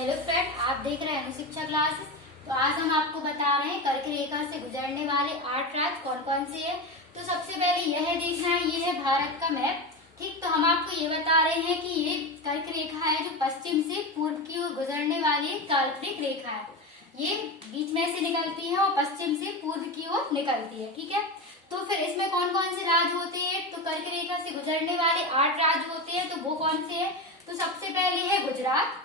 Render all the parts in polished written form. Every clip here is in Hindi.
हेलो फ्रेंड, आप देख रहे हैं अनुशिक्षा क्लासेस। तो आज हम आपको बता रहे हैं कर्क रेखा से गुजरने वाले 8 राज्य कौन कौन से हैं। तो सबसे पहले यह देखना है, ये है भारत का मैप। ठीक, तो हम आपको ये बता रहे हैं कि ये कर्क रेखा है जो पश्चिम से पूर्व की ओर गुजरने वाली काल्पनिक रेखा है। ये बीच में से निकलती है और पश्चिम से पूर्व की ओर निकलती है। ठीक है, तो फिर इसमें कौन कौन से राज्य होते हैं। तो कर्क रेखा से गुजरने वाले 8 राज्य होते हैं। तो वो कौन से हैं? तो सबसे पहले है गुजरात,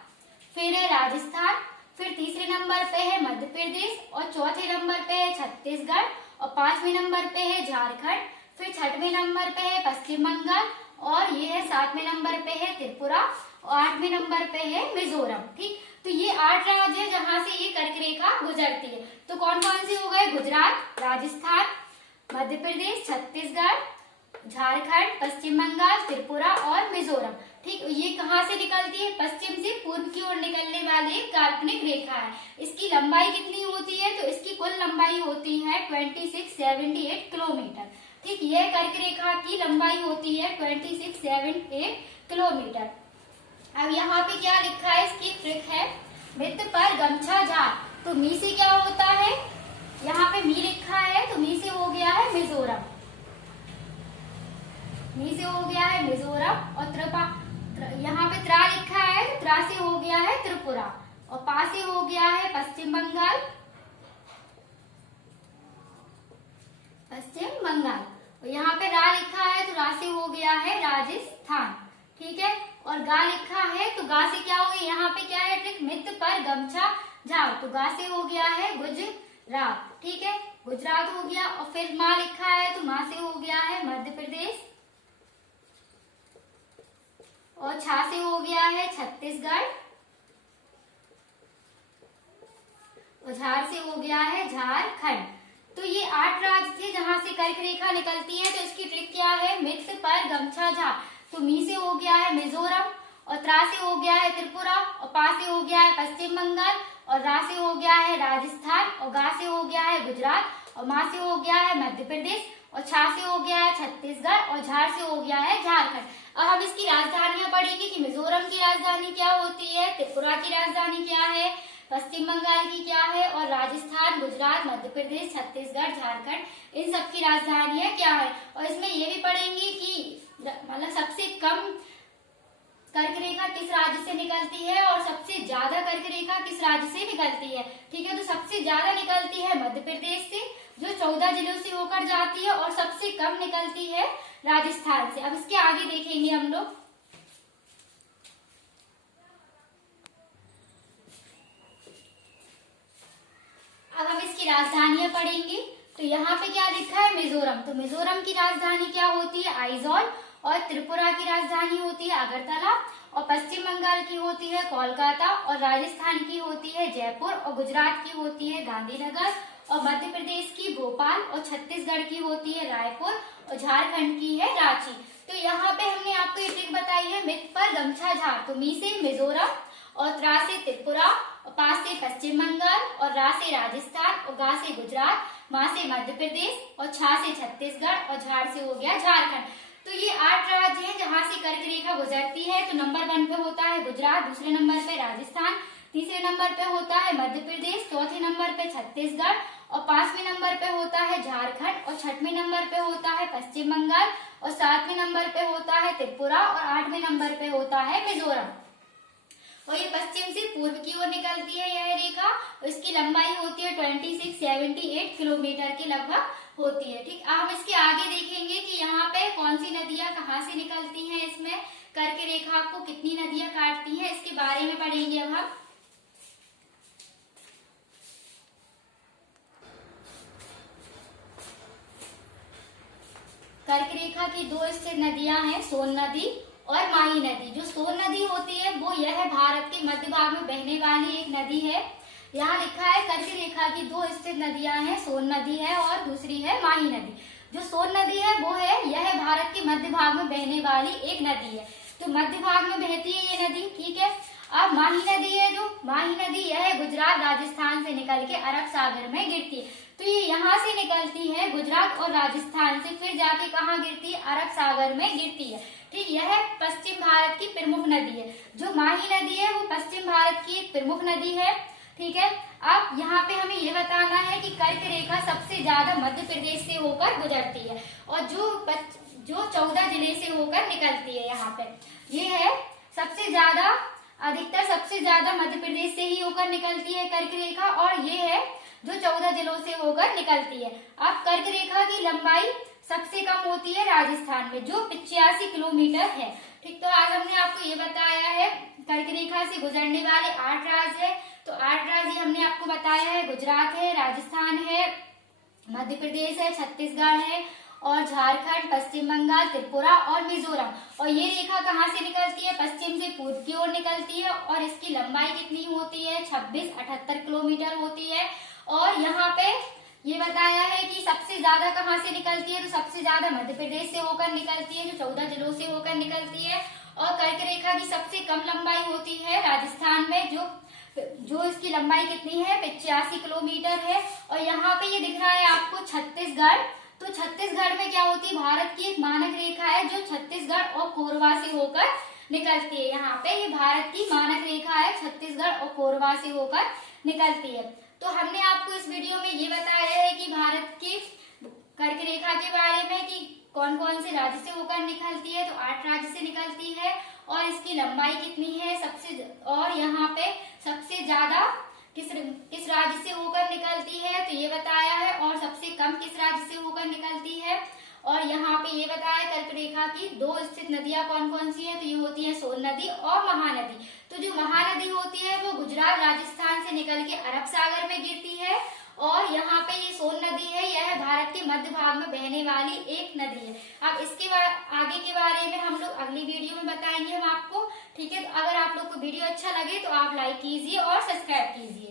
फिर है राजस्थान, फिर तीसरे नंबर पे है मध्य प्रदेश और चौथे नंबर पे है छत्तीसगढ़ और 5वें नंबर पे है झारखंड, फिर 6वें नंबर पे है पश्चिम बंगाल और ये है 7वें नंबर पे है त्रिपुरा और 8वें नंबर पे है मिजोरम। ठीक, तो ये 8 राज्य है जहाँ से ये कर्क रेखा गुजरती है। तो कौन कौन से हो गए? गुजरात, राजस्थान, मध्य प्रदेश, छत्तीसगढ़, झारखंड, पश्चिम बंगाल, त्रिपुरा और मिजोरम। ठीक, ये कहाँ से निकलती है? पश्चिम से पूर्व की ओर निकलने वाली काल्पनिक रेखा है। इसकी लंबाई कितनी होती है? तो इसकी कुल लंबाई होती है 2678 किलोमीटर। ठीक, यह कर्क रेखा की लंबाई होती है 2678 किलोमीटर। अब यहाँ पे क्या लिखा है? इसकी ट्रिक है, भित्त पर गमछा झार। तो मी से क्या होता है? यहाँ पे मी लिखा है तो मी से हो गया है मिजोरम, मी से हो गया है मिजोरम और यहाँ पे त्रा लिखा है तो त्रा से हो गया है त्रिपुरा और पा से हो गया है पश्चिम बंगाल, पश्चिम बंगाल और यहाँ पे रा लिखा है तो रा से हो गया है राजस्थान। ठीक है, और गा लिखा है तो गा से क्या हो गया? यहाँ पे क्या है ट्रिक? मित्त पर गमछा झाड़, तो गा से हो गया है गुजरात। ठीक है, गुजरात हो गया और फिर माँ लिखा है तो माँ से हो गया है मध्य प्रदेश और छा से हो गया है छत्तीसगढ़ और झार से हो गया है झारखंड। तो ये 8 राज्य थे जहां से कर्क रेखा निकलती है। तो इसकी ट्रिक क्या है? मित्त पर गमछा झाड़। तो मी से हो गया है मिजोरम और त्रा से हो गया है त्रिपुरा और पा से हो गया है पश्चिम बंगाल और रा से हो गया है राजस्थान और गा से हो गया है गुजरात और मा से हो गया है मध्य प्रदेश और छा से हो गया है छत्तीसगढ़ और झार से हो गया है झारखंड। अब हम इसकी राजधानियां पढ़ेंगे कि मिजोरम की राजधानी क्या होती है, त्रिपुरा की राजधानी क्या है, पश्चिम बंगाल की क्या है और राजस्थान, गुजरात, मध्य प्रदेश, छत्तीसगढ़, झारखंड, इन सब की राजधानियां क्या है। और इसमें ये भी पढ़ेंगे कि मतलब सबसे कम कर्क रेखा किस राज्य से निकलती है और सबसे ज्यादा कर्क रेखा किस राज्य से निकलती है। ठीक है, तो सबसे ज्यादा निकलती है मध्य प्रदेश से जो 14 जिलों से होकर जाती है और सबसे कम निकलती है राजस्थान से। अब इसके आगे देखेंगे हम लोग। अब हम इसकी राजधानियां पढ़ेंगे। तो यहाँ पे क्या लिखा है? मिजोरम। तो मिजोरम की राजधानी क्या होती है? आइजॉल और त्रिपुरा की राजधानी होती है अगरतला और पश्चिम बंगाल की होती है कोलकाता और राजस्थान की होती है जयपुर और गुजरात की होती है गांधीनगर और मध्य प्रदेश की भोपाल और छत्तीसगढ़ की होती है रायपुर और झारखंड की है रांची। तो यहाँ पे हमने आपको ये ट्रिक बताई है, मित्त पर गमछा झाड़। तो मी से मिजोरम और त्रा से त्रिपुरा और पा से पश्चिम बंगाल और रा से राजस्थान और गा से गुजरात, मा से मध्य प्रदेश और छा से छत्तीसगढ़ और झाड़ से हो गया झारखंड। तो ये 8 राज्य हैं जहां से कर्क रेखा गुजरती है। तो नंबर 1 पे होता है गुजरात, दूसरे नंबर पे राजस्थान, तीसरे नंबर पे होता है मध्य प्रदेश, चौथे नंबर पे छत्तीसगढ़ और 5वें नंबर पे होता है झारखंड और 6वें नंबर पे होता है पश्चिम बंगाल और 7वें नंबर पे होता है त्रिपुरा और 8वें नंबर पे होता है मिजोरम। और ये पश्चिम से पूर्व की ओर निकलती है यह रेखा और इसकी लंबाई होती है 2678 किलोमीटर के लगभग होती है। ठीक, अब हम इसके आगे देखेंगे कि यहाँ पे कौन सी नदियां कहाँ से निकलती हैं। इसमें कर्क रेखा को कितनी नदियां काटती हैं इसके बारे में पढ़ेंगे। अब हम कर्क रेखा की 2 स्थित नदियां हैं, सोन नदी और माही नदी। जो सोन नदी होती है वो यह भारत के मध्य भाग में बहने वाली एक नदी है। यहाँ लिखा है कर्क रेखा की 2 स्थित नदियां हैं, सोन नदी है और दूसरी है माही नदी। जो सोन नदी है वो है यह भारत के मध्य भाग में बहने वाली एक नदी है। तो मध्य भाग में बहती है ये नदी। ठीक है, अब माही नदी है, जो माही नदी यह गुजरात राजस्थान से निकल के अरब सागर में गिरती है। तो ये यहाँ से निकलती है गुजरात और राजस्थान से, फिर जाके कहाँ गिरती है? अरब सागर में गिरती है। ठीक, यह पश्चिम भारत की प्रमुख नदी है। जो माही नदी है वो पश्चिम भारत की एक प्रमुख नदी है। ठीक है, अब यहाँ पे हमें ये बताना है कि कर्क रेखा सबसे ज्यादा मध्य प्रदेश से होकर गुजरती है और जो 14 जिले से होकर निकलती है। यहाँ पे ये है सबसे ज्यादा, अधिकतर सबसे ज्यादा मध्य प्रदेश से ही होकर निकलती है कर्क रेखा, और ये है जो 14 जिलों से होकर निकलती है। अब कर्क रेखा की लंबाई सबसे कम होती है राजस्थान में, जो 85 किलोमीटर है। ठीक, तो आज हमने आपको ये बताया है कर्क रेखा से गुजरने वाले 8 राज्य है। तो 8 राज्य हमने आपको बताया है, गुजरात है, राजस्थान है, मध्य प्रदेश है, छत्तीसगढ़ है और झारखंड, पश्चिम बंगाल, त्रिपुरा और मिजोरम। और ये रेखा कहाँ से निकलती है? पश्चिम से पूर्व की ओर निकलती है और इसकी लंबाई कितनी होती है? 2678 किलोमीटर होती है। और यहाँ पे ये बताया है कि सबसे ज्यादा कहाँ से निकलती है, तो सबसे ज्यादा मध्य प्रदेश से होकर निकलती है, जो 14 जिलों से होकर निकलती है। और कर्क रेखा की सबसे कम लंबाई होती है राजस्थान में, जो इसकी लंबाई कितनी है? 85 किलोमीटर है। और यहाँ पे ये दिख रहा है आपको छत्तीसगढ़, तो छत्तीसगढ़ में क्या होती है? भारत की एक मानक रेखा है जो छत्तीसगढ़ और कोरबा से होकर निकलती है। यहाँ पे ये भारत की मानक रेखा है, छत्तीसगढ़ और कोरबा से होकर निकलती है। तो हमने आपको इस वीडियो में ये बताया है कि भारत की कर्क रेखा के बारे में कि कौन कौन से राज्य से होकर निकलती है। तो 8 राज्य से निकलती है और इसकी लंबाई कितनी है और यहाँ पे सबसे ज्यादा किस राज्य से होकर निकलती है तो ये बताया है, और सबसे कम किस राज्य से होकर निकलती है। और यहाँ पे ये बताया कर्क रेखा की 2 स्थित नदियां कौन कौन सी है, तो ये होती है सोन नदी और महानदी। तो जो महानदी होती है वो गुजरात राजस्थान से निकल के अरब सागर में गिरती है, और यहाँ पे ये सोन नदी है, यह भारत के मध्य भाग में बहने वाली एक नदी है। अब इसके आगे के बारे में हम लोग अगली वीडियो में बताएंगे हम आपको। ठीक है, तो अगर आप लोग को वीडियो अच्छा लगे तो आप लाइक कीजिए और सब्सक्राइब कीजिए।